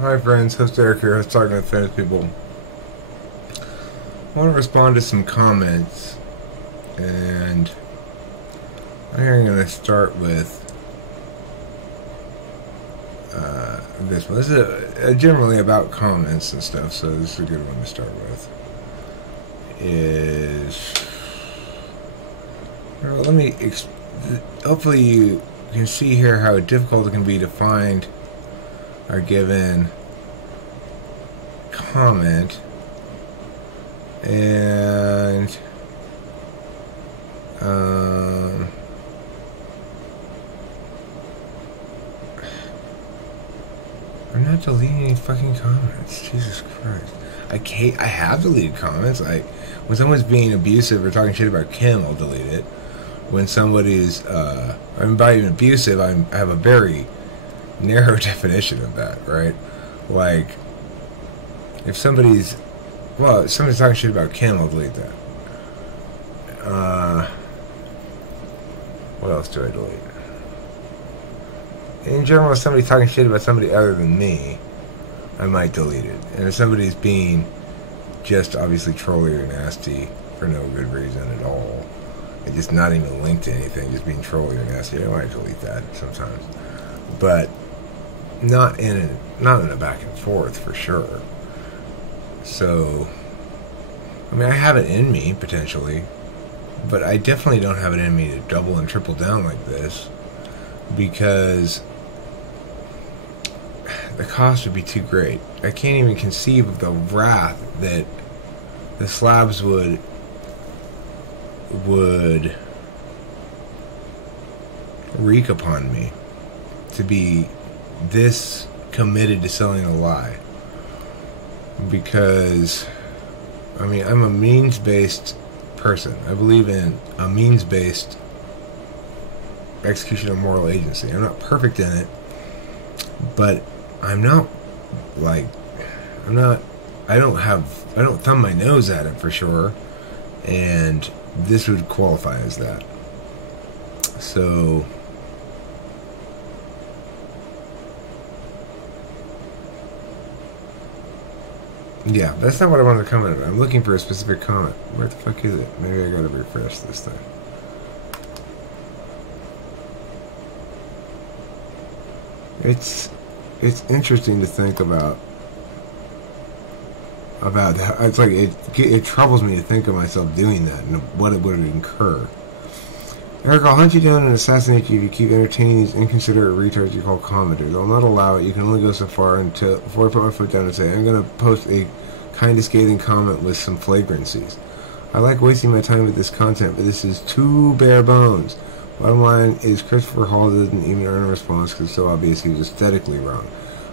Hi friends, host Eric here, host Talking with Famous People. I want to respond to some comments, and I'm going to start with this one. This is generally about comments and stuff, so this is a good one to start with. Hopefully you can see here how difficult it can be to find our given comment, and I'm not deleting any fucking comments. Jesus Christ. I have deleted comments. When someone's being abusive or talking shit about Kim, I'll delete it. When somebody's by even abusive, I have a very narrow definition of that, right? Like, if somebody's talking shit about Kim, I'll delete that. What else do I delete? In general, if somebody's talking shit about somebody other than me, I might delete it. And if somebody's being just obviously trolly or nasty for no good reason at all, and just not even linked to anything, just being trolly or nasty, I might delete that sometimes. But not in a back and forth, for sure. So, I mean, I have it in me, potentially, but I definitely don't have it in me to double and triple down like this, because the cost would be too great. I can't even conceive of the wrath that the slabs would wreak upon me to be this committed to selling a lie. Because, I mean, I'm a means-based person. I believe in a means-based execution of moral agency. I'm not perfect in it, but I don't thumb my nose at it for sure, and this would qualify as that. So, yeah, that's not what I wanted to comment about. I'm looking for a specific comment. Where the fuck is it? Maybe I gotta refresh this thing. It's interesting to think about that. It's like it troubles me to think of myself doing that and what it would incur. Eric, I'll hunt you down and assassinate you if you keep entertaining these inconsiderate retards you call commenters. I'll not allow it. You can only go so far before I put my foot down and say, I'm going to post a kind of scathing comment with some flagrancies. I like wasting my time with this content, but this is too bare bones. Bottom line is Christopher Hall doesn't even earn a response because it's so obvious he was aesthetically wrong.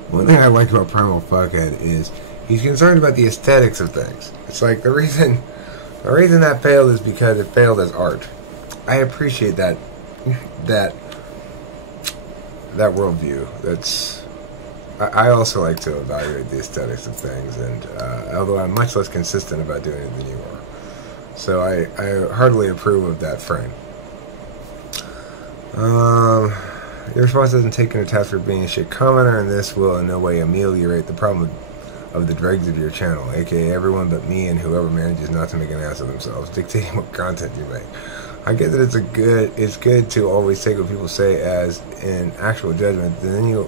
One thing I like about Primal Fuckhead is he's concerned about the aesthetics of things. It's like the reason that failed is because it failed as art. I appreciate that worldview. I also like to evaluate the aesthetics of things, and although I'm much less consistent about doing it than you are, so I heartily approve of that frame. Your response doesn't take into task for being a shit commenter, and this will in no way ameliorate the problem of the dregs of your channel, aka everyone but me and whoever manages not to make an ass of themselves, dictating what content you make. I get that it's good to always take what people say as an actual judgment, but then you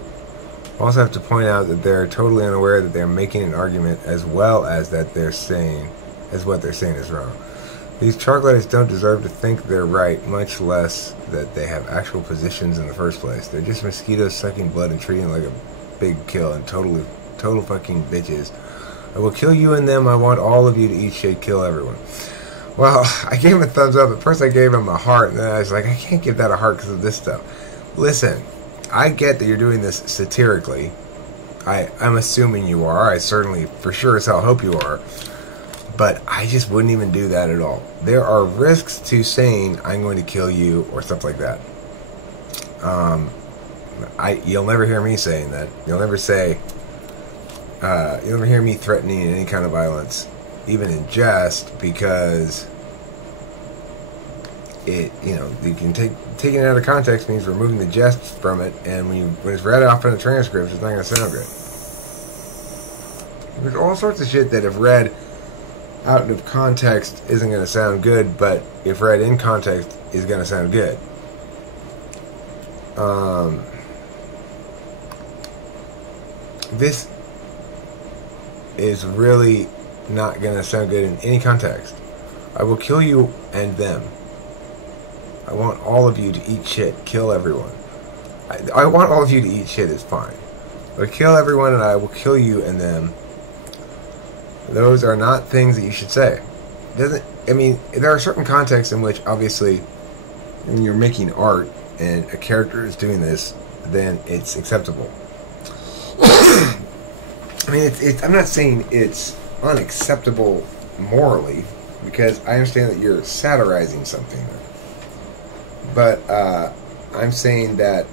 also have to point out that they're totally unaware that they're making an argument as well as that what they're saying is wrong. These troglodytes don't deserve to think they're right, much less that they have actual positions in the first place. They're just mosquitoes sucking blood and treating it like a big kill and total fucking bitches. I will kill you and them. I want all of you to eat shit, kill everyone. Well, I gave him a thumbs up. At first I gave him a heart, and then I was like, I can't give that a heart because of this stuff. Listen, I get that you're doing this satirically. I'm assuming you are. I certainly, for sure as hell, hope you are. But I just wouldn't even do that at all. There are risks to saying, I'm going to kill you, or stuff like that. You'll never hear me saying that. You'll never hear me threatening any kind of violence, even in jest, because it, you can taking it out of context means removing the jest from it, and when it's read off in the transcripts, it's not going to sound good. There's all sorts of shit that if read out of context isn't going to sound good, but if read in context is going to sound good. This is really not going to sound good in any context. I will kill you and them. I want all of you to eat shit. Kill everyone. I want all of you to eat shit is fine. But kill everyone and I will kill you and them. Those are not things that you should say. I mean, there are certain contexts in which, obviously, when you're making art and a character is doing this, then it's acceptable. I mean, I'm not saying it's unacceptable morally, because I understand that you're satirizing something. But I'm saying that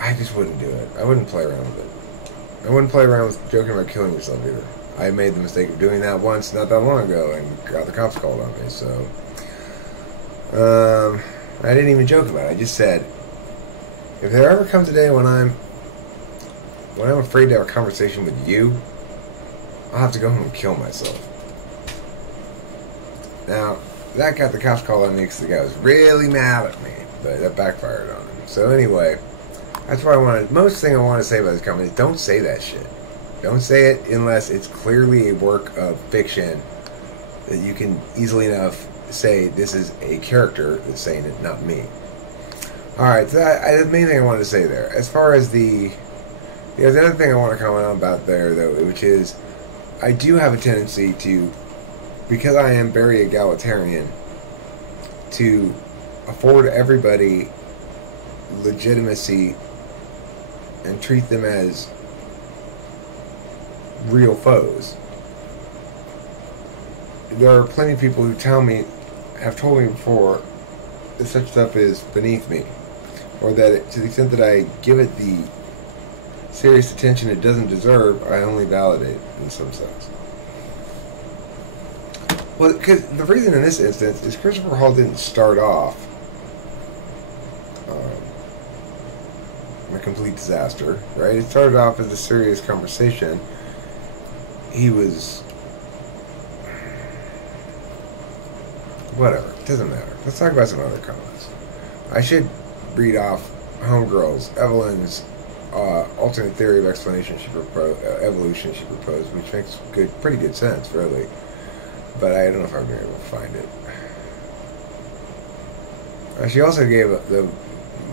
I just wouldn't do it. I wouldn't play around with it. I wouldn't play around with joking about killing yourself either. I made the mistake of doing that once not that long ago and got the cops called on me, so I didn't even joke about it. I just said, if there ever comes a day when I'm afraid to have a conversation with you, I'll have to go home and kill myself. Now, that got the cops called on me because the guy was really mad at me, but that backfired on him. So anyway, that's what I wanted. Most thing I want to say about this company is don't say that shit. Don't say it unless it's clearly a work of fiction that you can easily enough say this is a character that's saying it, not me. Alright, so the main thing I wanted to say there. As far as there's another thing I want to comment on about there, though, which is I do have a tendency to, because I am very egalitarian, to afford everybody legitimacy and treat them as real foes. There are plenty of people who have told me before that such stuff is beneath me, or that to the extent that I give it the serious attention it doesn't deserve, I only validate it in some sense. Well, because the reason in this instance is Christopher Hall didn't start off a complete disaster, right? It started off as a serious conversation. He was... whatever, it doesn't matter. Let's talk about some other comments. I should read off Homegirl's, Evelyn's alternate theory of explanation evolution she proposed, which makes pretty good sense, really. But I don't know if I'm going to be able to find it. She also gave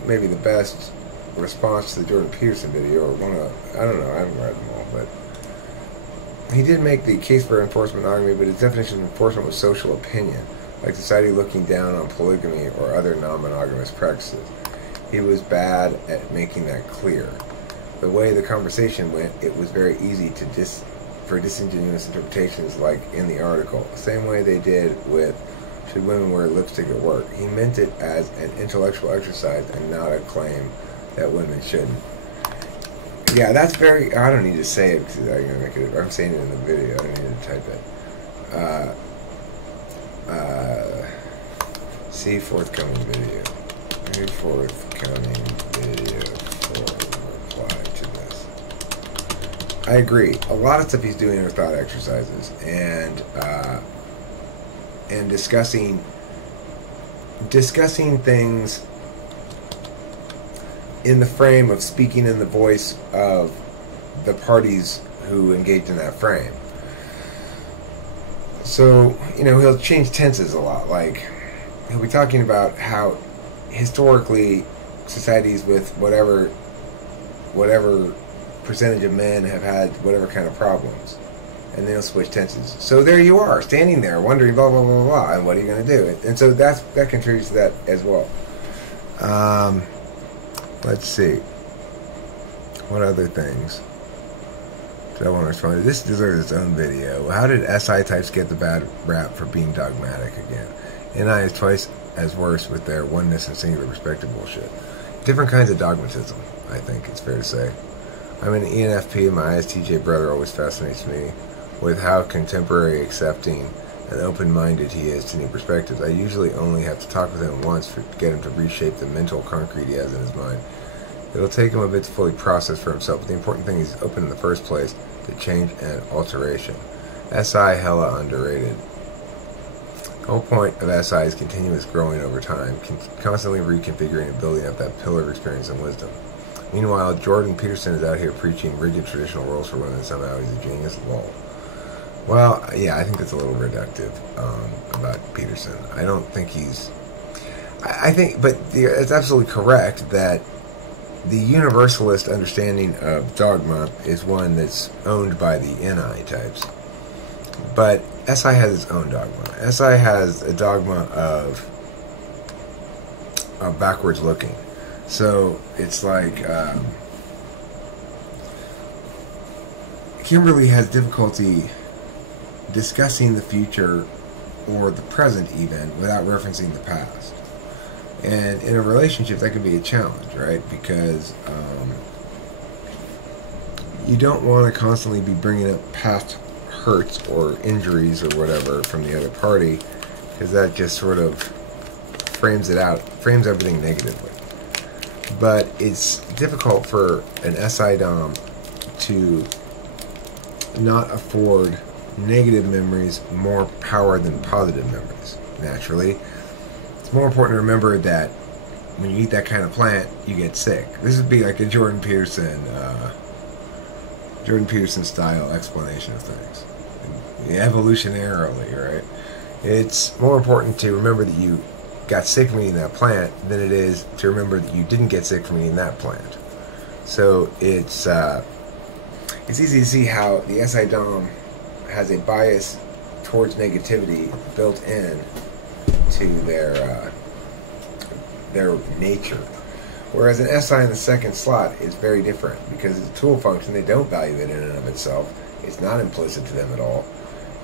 maybe the best response to the Jordan Peterson video, or I don't know, I haven't read them all, but he did make the case for enforcement monogamy, but his definition of enforcement was social opinion, like society looking down on polygamy or other non-monogamous practices. He was bad at making that clear. The way the conversation went, it was very easy for disingenuous interpretations, like in the article. Same way they did with should women wear lipstick at work. He meant it as an intellectual exercise and not a claim that women shouldn't. Yeah, that's very... I don't need to say it because I'm going to make it... I'm saying it in the video. I don't need to type it. See forthcoming video. See forthcoming video for reply to this. I agree. A lot of stuff he's doing are thought exercises and discussing things in the frame of speaking in the voice of the parties who engaged in that frame. So, he'll change tenses a lot. Like, he'll be talking about how historically societies with whatever percentage of men have had whatever kind of problems. And then he'll switch tenses. So there you are, standing there, wondering blah, blah, blah, blah, and what are you going to do? And so that contributes to that as well. Let's see. What other things do I want to respond to? This deserves its own video. How did SI types get the bad rap for being dogmatic again? NI is twice as worse with their oneness and singular perspective bullshit. Different kinds of dogmatism, I think it's fair to say. I'm an ENFP, and my ISTJ brother always fascinates me with how contemporary accepting and open-minded he is to new perspectives. I usually only have to talk with him once to get him to reshape the mental concrete he has in his mind. It'll take him a bit to fully process for himself, but the important thing is he's open in the first place to change and alteration. SI hella underrated. The whole point of SI is continuous growing over time, constantly reconfiguring and building up that pillar of experience and wisdom. Meanwhile, Jordan Peterson is out here preaching rigid traditional roles for women, and somehow he's a genius. Lol. Well, yeah, I think that's a little reductive about Peterson. I don't think he's... I think, but it's absolutely correct that the universalist understanding of dogma is one that's owned by the NI types. But SI has its own dogma. SI has a dogma of backwards looking. So it's like Kimberly has difficulty discussing the future or the present even without referencing the past. And in a relationship, that can be a challenge, right? Because you don't want to constantly be bringing up past hurts or injuries or whatever from the other party, because that just sort of frames everything negatively. But it's difficult for an SI Dom to not afford negative memories more power than positive memories, naturally. It's more important to remember that when you eat that kind of plant, you get sick. This would be like a Jordan Peterson style explanation of things. Evolutionarily, right? It's more important to remember that you got sick from eating that plant than it is to remember that you didn't get sick from eating that plant. So it's easy to see how the SI Dom has a bias towards negativity built in to their nature. Whereas an SI in the second slot is very different, because it's a tool function. They don't value it in and of itself. It's not implicit to them at all.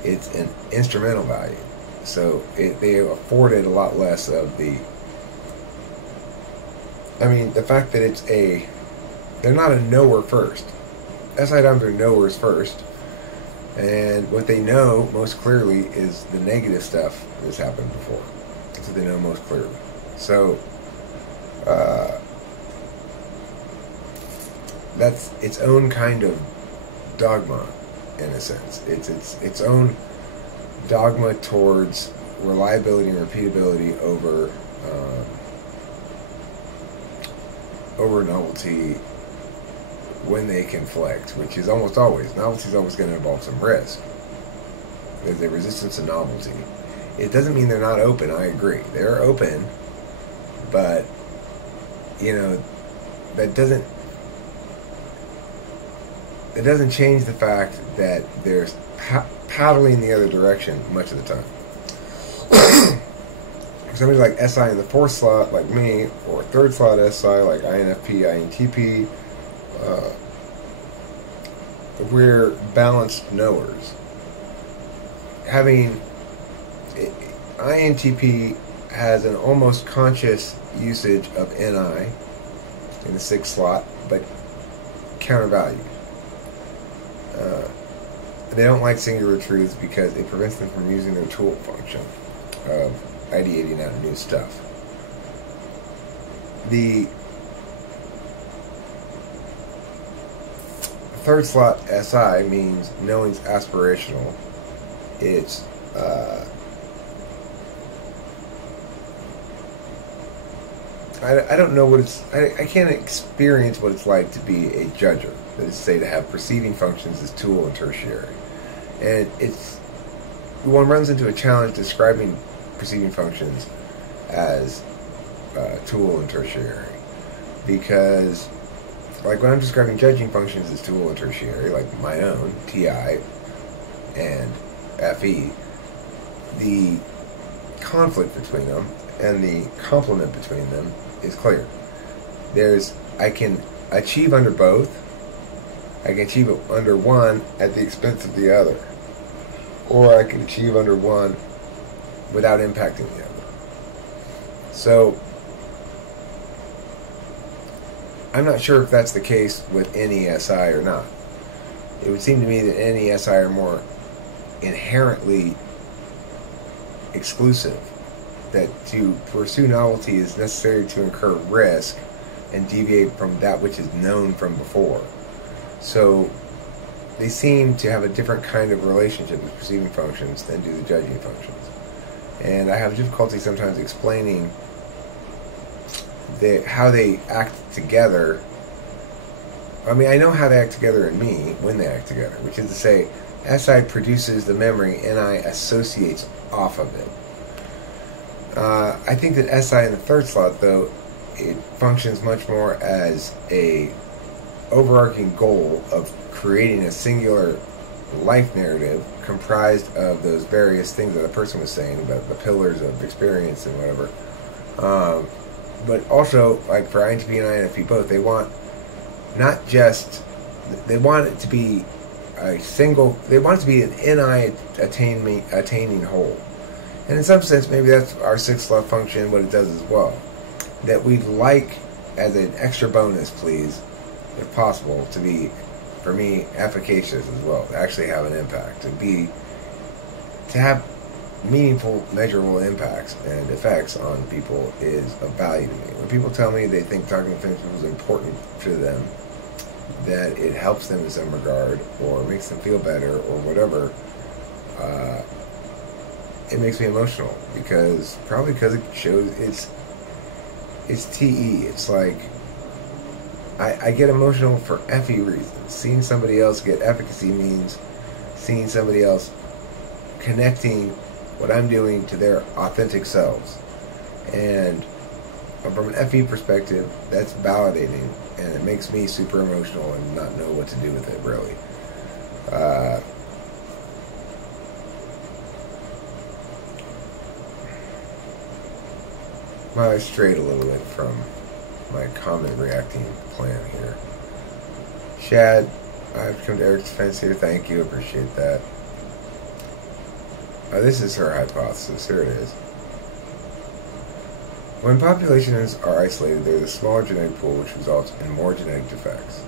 It's an instrumental value. So they afford it a lot less of the... I mean, the fact that they're not a knower first. SI Doms are knowers first. And what they know most clearly is the negative stuff that's happened before. That's what they know most clearly. So, that's its own kind of dogma, in a sense. It's its own dogma towards reliability and repeatability over novelty when they conflict, which is almost always. Novelty is always going to involve some risk. There's a resistance to novelty. It doesn't mean they're not open. I agree. They're open, but, that doesn't change the fact that they're paddling the other direction much of the time. Somebody like SI in the fourth slot, like me, or third slot SI, like INFP, INTP, we're balanced knowers. INTP has an almost conscious usage of NI in the sixth slot, but countervalued. They don't like singular truths because it prevents them from using their tool function of ideating out new stuff. The third slot SI means knowing's aspirational. It's I don't know what it's... I can't experience what it's like to be a judger. That is to say, to have perceiving functions as tool and tertiary. And one runs into a challenge describing perceiving functions as tool and tertiary. Because, like when I'm describing judging functions as tool and tertiary, like my own, TI and FE, the conflict between them and the complement between them is clear. I can achieve under both. I can achieve under one at the expense of the other. Or I can achieve under one without impacting the other. So, I'm not sure if that's the case with any SI or not. It would seem to me that any SI are more inherently exclusive. That to pursue novelty is necessary to incur risk and deviate from that which is known from before. So they seem to have a different kind of relationship with perceiving functions than do the judging functions. And I have difficulty sometimes explaining how they act together. I mean, I know how they act together in me when they act together, which is to say, SI produces the memory, NI associates off of it. I think that SI in the third slot, though, it functions much more as a overarching goal of creating a singular life narrative comprised of those various things that the person was saying about the pillars of experience and whatever. But also, like for INTP and INFP both, they want not just, they want it to be a single, they want it to be an NI attaining whole. And in some sense, maybe that's our sixth slot function, what it does as well. That we'd like, as an extra bonus, please, if possible, to be, for me, efficacious as well, to actually have an impact, to have meaningful, measurable impacts and effects on people is of value to me. When people tell me they think talking to people is important to them, that it helps them in some regard, or makes them feel better, or whatever, it makes me emotional, probably because it shows it's TE. It's like, I get emotional for FE reasons. Seeing somebody else get efficacy means seeing somebody else connecting what I'm doing to their authentic selves. And from an FE perspective, that's validating, and it makes me super emotional and not know what to do with it, really. Well, I strayed a little bit from my comment reacting plan here. Shad, I've come to Eric's defense here. Thank you. Appreciate that. This is her hypothesis. Here it is. When populations are isolated, there is a smaller genetic pool which results in more genetic defects,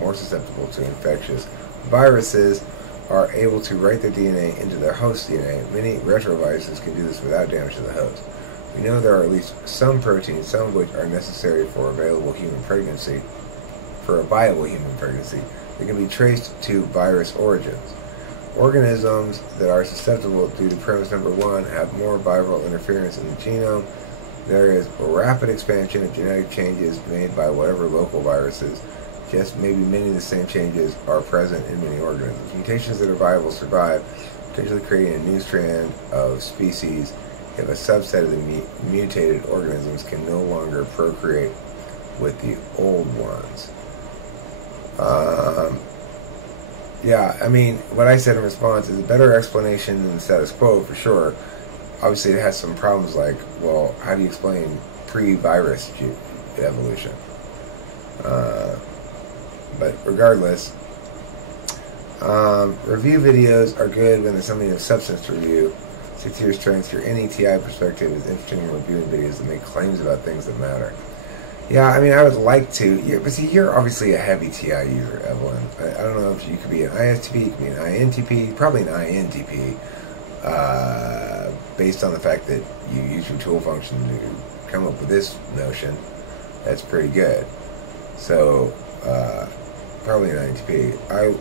more susceptible to infectious viruses, are able to write their DNA into their host DNA. Many retroviruses can do this without damage to the host. We know there are at least some proteins, some of which are necessary for a viable human pregnancy, that can be traced to virus origins. Organisms that are susceptible due to premise number one have more viral interference in the genome. There is a rapid expansion of genetic changes made by whatever local viruses. Just maybe many of the same changes are present in many organisms. Mutations that are viable survive, potentially creating a new strand of species if a subset of the mutated organisms can no longer procreate with the old ones. Yeah, I mean, what I said in response is a better explanation than the status quo, for sure. Obviously, it has some problems like, well, how do you explain pre-virus evolution? But regardless, review videos are good when there's something of substance to review. Stick to your strengths. Your NETI perspective is interesting in reviewing videos that make claims about things that matter. Yeah, I mean, I would like to. But see, you're obviously a heavy TI user, Evelyn. I don't know if you could be an ISTP, you could be an INTP, probably an INTP, based on the fact that you use your tool function to come up with this notion. That's pretty good. So, probably an INTP. I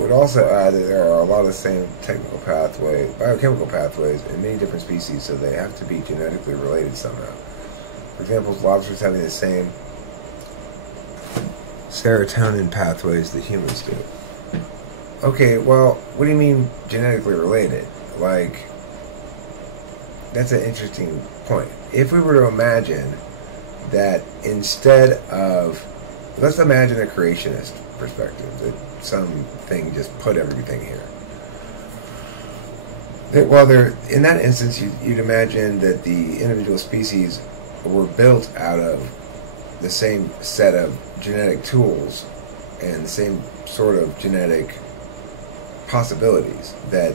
would also add that there are a lot of the same technical pathways, biochemical pathways in many different species, so they have to be genetically related somehow. For example, lobsters having the same serotonin pathways that humans do. Okay, well, what do you mean genetically related? Like, that's an interesting point. If we were to imagine that instead of, let's imagine a creationist perspective, that something just put everything here. Well, in that instance, you'd imagine that the individual species were built out of the same set of genetic tools and the same sort of genetic possibilities, that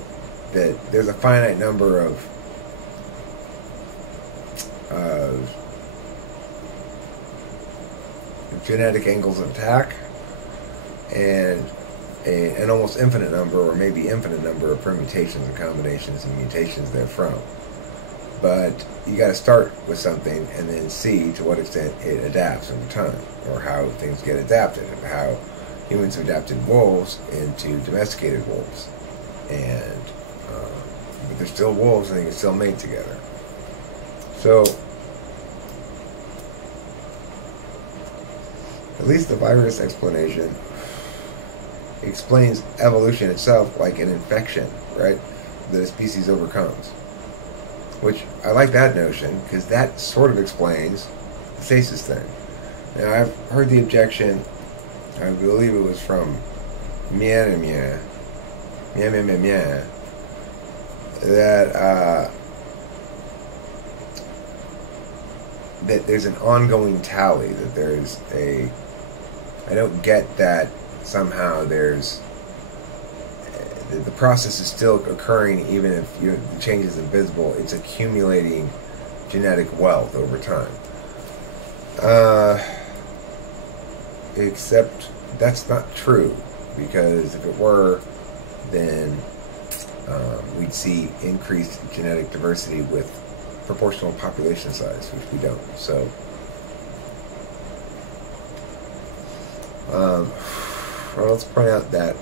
there's a finite number of genetic angles of attack and an almost infinite number, or maybe infinite number of permutations and combinations and mutations therefrom. But you got to start with something and then see to what extent it adapts over time, or how things get adapted, and how humans have adapted wolves into domesticated wolves. And but they're still wolves, and they can still mate together. So at least the virus explanation explains evolution itself like an infection, right, that a species overcomes. Which, I like that notion, because that sort of explains the stasis thing. Now, I've heard the objection, I believe it was from Mia, that there's an ongoing tally, that there's a... I don't get that somehow there's... the process is still occurring even if the change is invisible. It's accumulating genetic wealth over time. Except that's not true, because if it were, then we'd see increased genetic diversity with proportional population size, which we don't. So well, let's point out that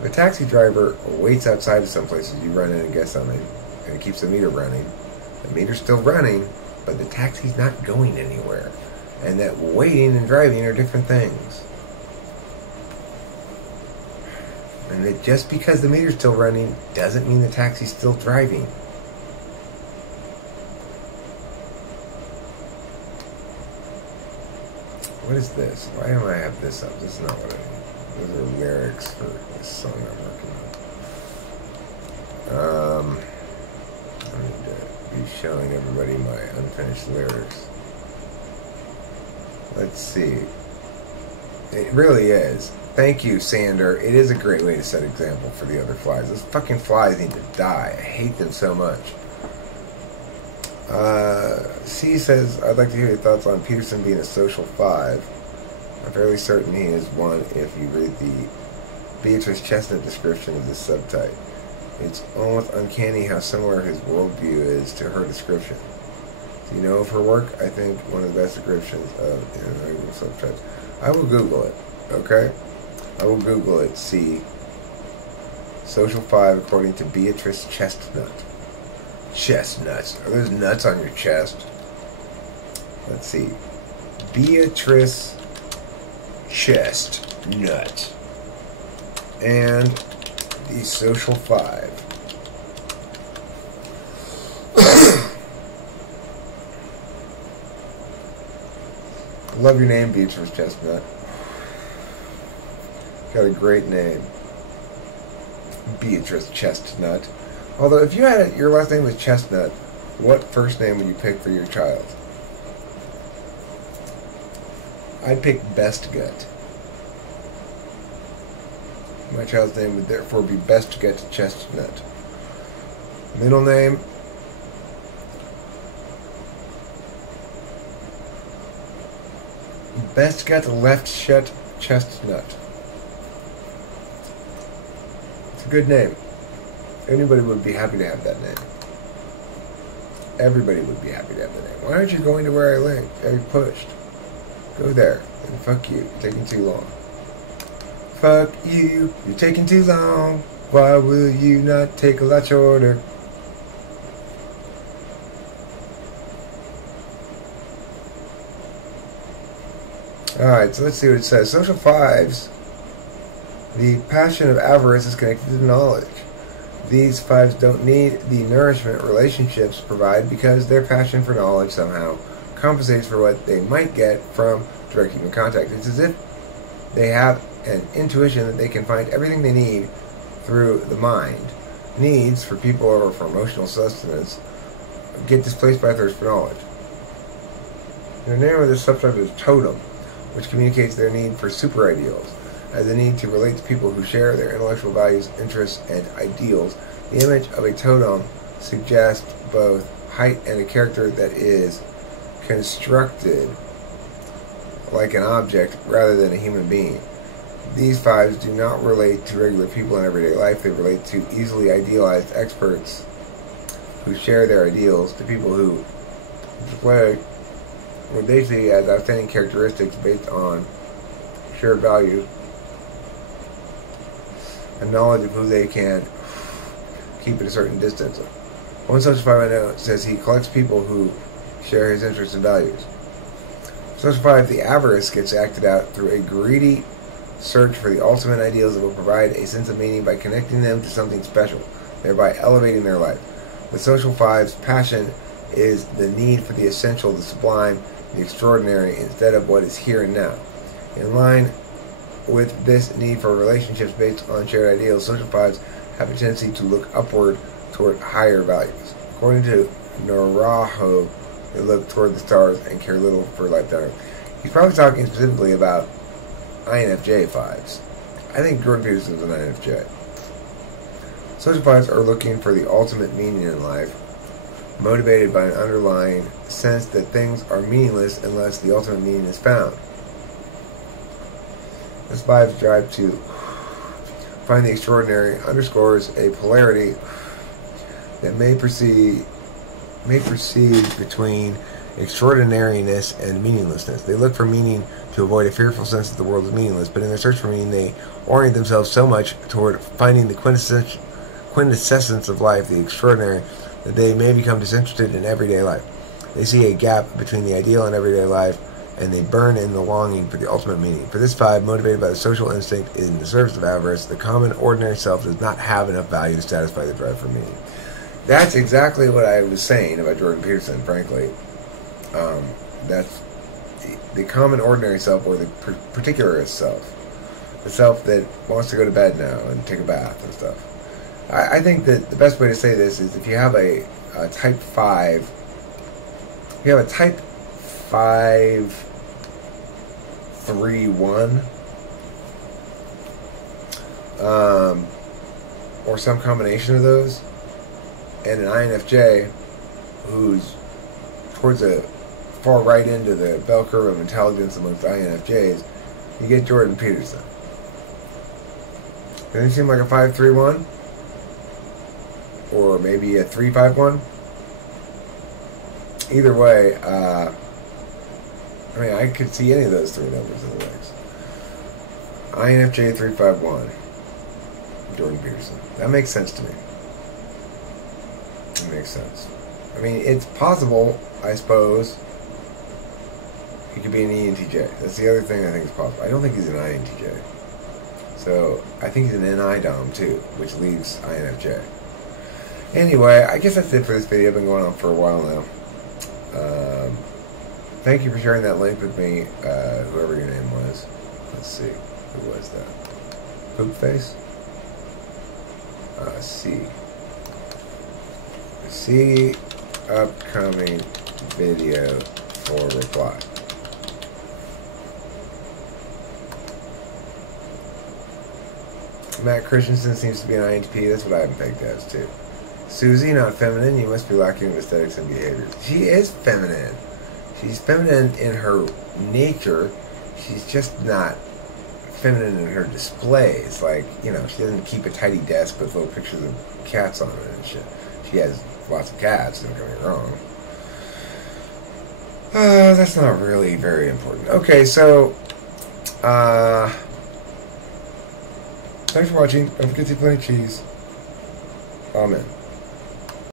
if a taxi driver waits outside of some places, you run in and get something, and it keeps the meter running. The meter's still running, but the taxi's not going anywhere. And that waiting and driving are different things. And that just because the meter's still running doesn't mean the taxi's still driving. What is this? Why do I have this up? This is not what I need. Those are lyrics for this song I'm working on. I need to be showing everybody my unfinished lyrics. Let's see. It really is. Thank you, Sander. It is a great way to set example for the other flies. Those fucking flies need to die. I hate them so much. C says, I'd like to hear your thoughts on Peterson being a social 5. I'm fairly certain he is one if you read the Beatrice Chestnut description of this subtype. It's almost uncanny how similar his worldview is to her description. Do you know of her work? I think one of the best descriptions of subtypes. I will Google it, okay? I will Google it, see. Social 5 according to Beatrice Chestnut. Chestnuts. Are those nuts on your chest? Let's see. Beatrice Chestnut. And the Social 5. Love your name, Beatrice Chestnut. Got a great name. Beatrice Chestnut. Although, if you had your last name was Chestnut, what first name would you pick for your child? I'd pick Best Gut. My child's name would therefore be Best Gut Chestnut. Middle name? Best Gut Left Shut Chestnut. It's a good name. Anybody would be happy to have that name. Everybody would be happy to have the name. Why aren't you going to where I linked? I pushed. Go there. And fuck you. You're taking too long. Fuck you. You're taking too long. Why will you not take a lot shorter? Alright, so let's see what it says. Social 5s. The passion of avarice is connected to knowledge. These 5s don't need the nourishment relationships provide because their passion for knowledge somehow compensates for what they might get from direct human contact. It's as if they have an intuition that they can find everything they need through the mind. Needs for people or for emotional sustenance get displaced by thirst for knowledge. The name of this subtype is totem, which communicates their need for super ideals. As a need to relate to people who share their intellectual values, interests, and ideals. The image of a totem suggests both height and a character that is constructed like an object rather than a human being. These fives do not relate to regular people in everyday life. They relate to easily idealized experts who share their ideals, to people who display what they see as outstanding characteristics based on shared values and knowledge of who they can keep at a certain distance. One social five I know says he collects people who share his interests and values. Social five, the avarice gets acted out through a greedy search for the ultimate ideals that will provide a sense of meaning by connecting them to something special, thereby elevating their life. The social five's passion is the need for the essential, the sublime, the extraordinary, instead of what is here and now. In line with this need for relationships based on shared ideals, social fives have a tendency to look upward toward higher values. According to Naraho, they look toward the stars and care little for lifetime. He's probably talking specifically about INFJ fives. I think Jordan Peterson is an INFJ. Social fives are looking for the ultimate meaning in life, motivated by an underlying sense that things are meaningless unless the ultimate meaning is found. This five's drive to find the extraordinary underscores a polarity that may proceed between extraordinariness and meaninglessness. They look for meaning to avoid a fearful sense that the world is meaningless, but in their search for meaning, they orient themselves so much toward finding the quintessence of life, the extraordinary, that they may become disinterested in everyday life. They see a gap between the ideal and everyday life, and they burn in the longing for the ultimate meaning. For this five, motivated by the social instinct in the service of avarice, the common, ordinary self does not have enough value to satisfy the drive for meaning. That's exactly what I was saying about Jordan Peterson, frankly. That's the common, ordinary self, or the particularist self. The self that wants to go to bed now and take a bath and stuff. I think that the best way to say this is if you have a type 5, if you have a type 5-3-1, or some combination of those, and an INFJ who's towards the far right end of the bell curve of intelligence amongst INFJs, you get Jordan Peterson. Doesn't he seem like a 5-3-1? Or maybe a 3-5-1? Either way, I mean, I could see any of those three numbers in the mix. INFJ 3-5-1. Jordan Peterson. That makes sense to me. It makes sense. I mean, it's possible, I suppose, he could be an ENTJ. That's the other thing I think is possible. I don't think he's an INTJ. So, I think he's an NI Dom too, which leaves INFJ. Anyway, I guess that's it for this video. I've been going on for a while now. Thank you for sharing that link with me, whoever your name was. Let's see. Who was that? Poop Face? See upcoming video for reply. Matt Christensen seems to be an INTP. That's what I have pegged as too. Susie, not feminine. You must be lacking in aesthetics and behaviors. She is feminine. She's feminine in her nature. She's just not feminine in her displays. Like, you know, she doesn't keep a tidy desk with little pictures of cats on it and shit. She has lots of cats, don't get me wrong. That's not really very important. Okay, so, thanks for watching. Don't forget to eat plenty of cheese. Amen.